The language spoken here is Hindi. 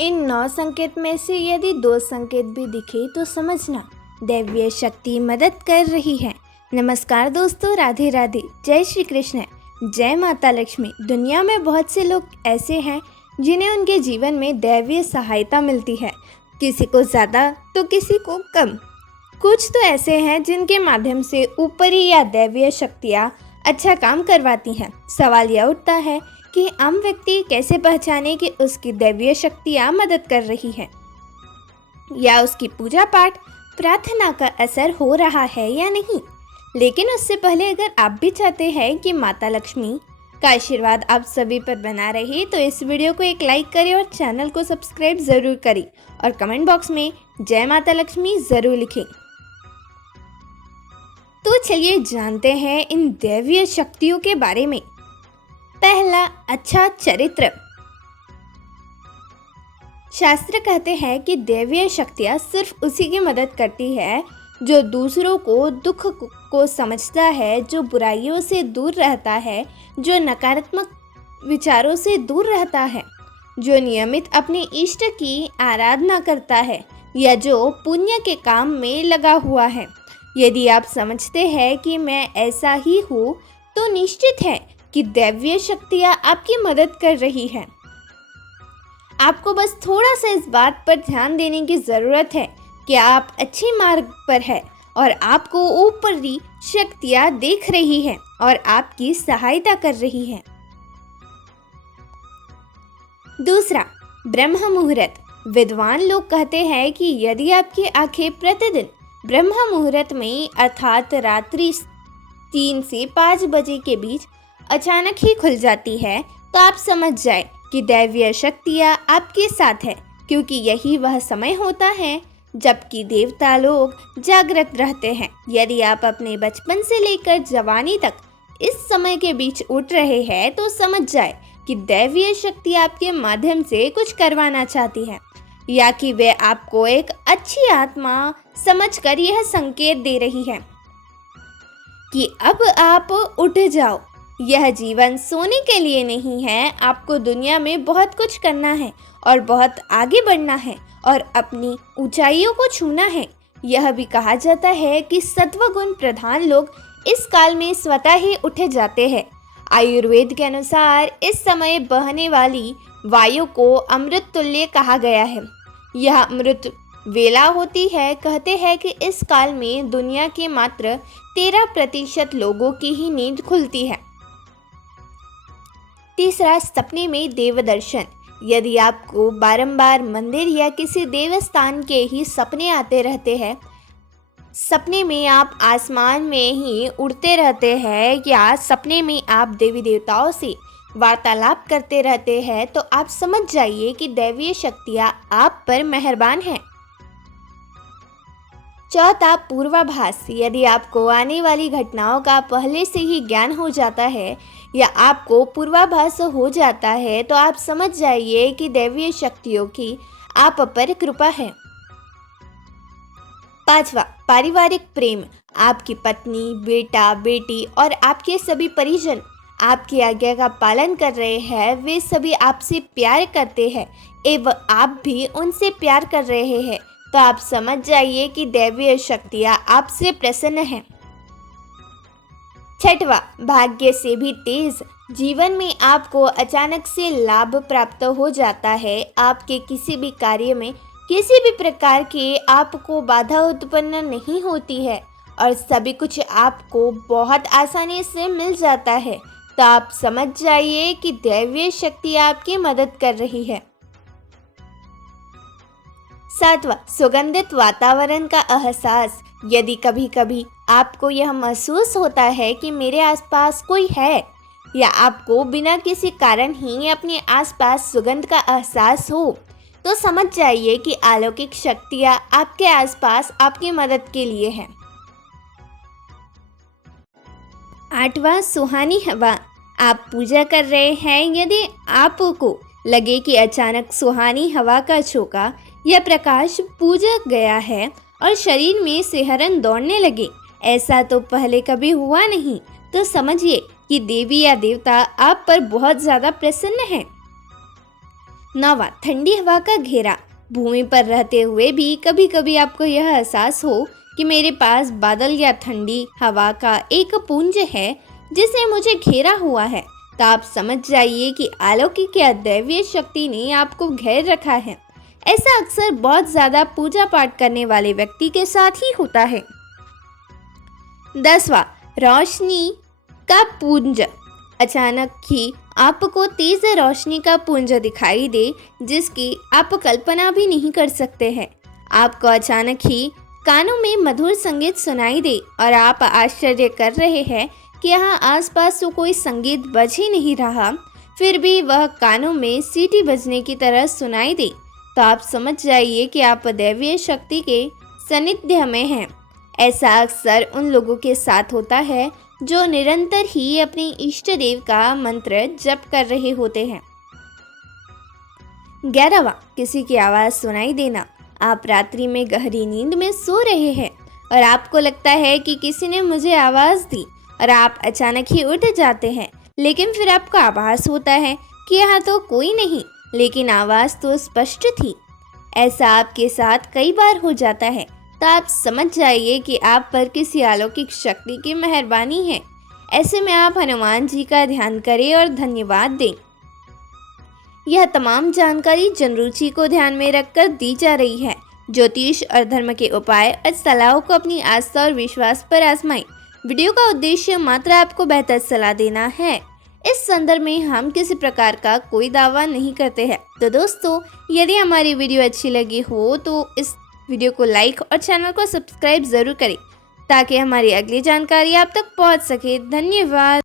इन 9 संकेत में से यदि 2 संकेत भी दिखे तो समझना दैवीय शक्ति मदद कर रही है। नमस्कार दोस्तों, राधे राधे, जय श्री कृष्ण, जय माता लक्ष्मी। दुनिया में बहुत से लोग ऐसे हैं जिन्हें उनके जीवन में दैवीय सहायता मिलती है, किसी को ज़्यादा तो किसी को कम। कुछ तो ऐसे हैं जिनके माध्यम से ऊपरी या दैवीय शक्तियाँ अच्छा काम करवाती हैं। सवाल यह उठता है कि आम व्यक्ति कैसे पहचाने कि उसकी दैवीय शक्तियाँ मदद कर रही हैं या उसकी पूजा पाठ प्रार्थना का असर हो रहा है या नहीं। लेकिन उससे पहले अगर आप भी चाहते हैं कि माता लक्ष्मी का आशीर्वाद आप सभी पर बना रहे तो इस वीडियो को एक लाइक करें और चैनल को सब्सक्राइब ज़रूर करें और कमेंट बॉक्स में जय माता लक्ष्मी ज़रूर लिखें। तो चलिए जानते हैं इन दैवीय शक्तियों के बारे में। पहला, अच्छा चरित्र। शास्त्र कहते हैं कि दैवीय शक्तियाँ सिर्फ उसी की मदद करती है जो दूसरों को दुख को समझता है, जो बुराइयों से दूर रहता है, जो नकारात्मक विचारों से दूर रहता है, जो नियमित अपने इष्ट की आराधना करता है या जो पुण्य के काम में लगा हुआ है। यदि आप समझते हैं कि मैं ऐसा ही हूँ तो निश्चित है कि दैवीय शक्तियाँ आपकी मदद कर रही हैं। आपको बस थोड़ा सा इस बात पर ध्यान देने की ज़रूरत है कि आप अच्छे मार्ग पर हैं और आपको ऊपरी शक्तियाँ देख रही हैं और आपकी सहायता कर रही हैं। दूसरा, ब्रह्म मुहूर्त। विद्वान लोग कहते हैं कि यदि आपकी आंखें प्रतिदिन ब्रह्म मुहूर्त में अर्थात रात्रि 3 से 5 बजे के बीच अचानक ही खुल जाती है तो आप समझ जाए कि दैवीय शक्तियाँ आपके साथ है, क्योंकि यही वह समय होता है जबकि देवता लोग जागृत रहते हैं। यदि आप अपने बचपन से लेकर जवानी तक इस समय के बीच उठ रहे हैं तो समझ जाए कि दैवीय शक्ति आपके माध्यम से कुछ करवाना चाहती है या कि वे आपको एक अच्छी आत्मा समझकर यह संकेत दे रही है कि अब आप उठ जाओ। यह जीवन सोने के लिए नहीं है, आपको दुनिया में बहुत कुछ करना है और बहुत आगे बढ़ना है और अपनी ऊंचाइयों को छूना है। यह भी कहा जाता है कि सत्वगुण प्रधान लोग इस काल में स्वतः ही उठ जाते हैं। आयुर्वेद के अनुसार इस समय बहने वाली वायु को अमृत तुल्य कहा गया है। यह अमृत वेला होती है। कहते हैं कि इस काल में दुनिया के मात्र 13% लोगों की ही नींद खुलती है। तीसरा, सपने में देव दर्शन। यदि आपको बारंबार मंदिर या किसी देवस्थान के ही सपने आते रहते हैं, सपने में आप आसमान में ही उड़ते रहते हैं या सपने में आप देवी देवताओं से वार्तालाप करते रहते हैं तो आप समझ जाइए कि दैवीय शक्तियाँ आप पर मेहरबान हैं। चौथा, पूर्वाभास। यदि आपको आने वाली घटनाओं का पहले से ही ज्ञान हो जाता है या आपको पूर्वाभास हो जाता है तो आप समझ जाइए कि दैवीय शक्तियों की आप पर कृपा है। पांचवा, पारिवारिक प्रेम। आपकी पत्नी, बेटा, बेटी और आपके सभी परिजन आपकी आज्ञा का पालन कर रहे हैं। वे सभी आपसे प्यार करते हैं एवं आप भी उनसे प्यार कर रहे हैं तो आप समझ जाइए कि दैवीय शक्तियाँ आपसे प्रसन्न हैं। छठवा, भाग्य से भी तेज। जीवन में आपको अचानक से लाभ प्राप्त हो जाता है। आपके किसी भी कार्य में किसी भी प्रकार के आपको बाधा उत्पन्न नहीं होती है और सभी कुछ आपको बहुत आसानी से मिल जाता है तो आप समझ जाइए कि दैवीय शक्ति आपकी मदद कर रही है। सातवां, सुगंधित वातावरण का एहसास। यदि कभी कभी आपको यह महसूस होता है कि मेरे आसपास कोई है या आपको बिना किसी कारण ही अपने आसपास सुगंध का एहसास हो तो समझ जाइए कि अलौकिक शक्तियाँ आपके आसपास आपकी मदद के लिए हैं। आठवां, सुहानी हवा। आप पूजा कर रहे हैं, यदि आपको लगे कि अचानक सुहानी हवा का झोंका या प्रकाश पूजक गया है और शरीर में सिहरन दौड़ने लगे, ऐसा तो पहले कभी हुआ नहीं, तो समझिए कि देवी या देवता आप पर बहुत ज़्यादा प्रसन्न हैं। 9वां, ठंडी हवा का घेरा। भूमि पर रहते हुए भी कभी कभी आपको यह एहसास हो कि मेरे पास बादल या ठंडी हवा का एक पुंज है जिसे मुझे घेरा हुआ है, तो आप समझ जाइए कि अलौकिक या दैवीय शक्ति ने आपको घेर रखा है। ऐसा अक्सर बहुत ज्यादा पूजा पाठ करने वाले व्यक्ति के साथ ही होता है। 10वां, रोशनी का पुंज। अचानक ही आपको तेज रोशनी का पुंज दिखाई दे जिसकी आप कल्पना भी नहीं कर सकते हैं। आपको अचानक ही कानों में मधुर संगीत सुनाई दे और आप आश्चर्य कर रहे हैं कि यहाँ आसपास तो कोई संगीत बज ही नहीं रहा, फिर भी वह कानों में सीटी बजने की तरह सुनाई दे, तो आप समझ जाइए कि आप दैवीय शक्ति के सानिध्य में हैं। ऐसा अक्सर उन लोगों के साथ होता है जो निरंतर ही अपने इष्ट देव का मंत्र जप कर रहे होते हैं। 11वां, किसी की आवाज़ सुनाई देना। आप रात्रि में गहरी नींद में सो रहे हैं और आपको लगता है कि किसी ने मुझे आवाज़ दी और आप अचानक ही उठ जाते हैं, लेकिन फिर आपको आभास होता है कि यहाँ तो कोई नहीं, लेकिन आवाज़ तो स्पष्ट थी। ऐसा आपके साथ कई बार हो जाता है, तो आप समझ जाइए कि आप पर किसी अलौकिक शक्ति की मेहरबानी है। ऐसे में आप हनुमान जी का ध्यान करें और धन्यवाद दें। यह तमाम जानकारी जनरुचि को ध्यान में रखकर दी जा रही है। ज्योतिष और धर्म के उपाय और सलाहों को अपनी आस्था और विश्वास पर आजमाएं। वीडियो का उद्देश्य मात्र आपको बेहतर सलाह देना है। इस संदर्भ में हम किसी प्रकार का कोई दावा नहीं करते हैं। तो दोस्तों, यदि हमारी वीडियो अच्छी लगी हो तो इस वीडियो को लाइक और चैनल को सब्सक्राइब ज़रूर करें ताकि हमारी अगली जानकारी आप तक पहुंच सके। धन्यवाद।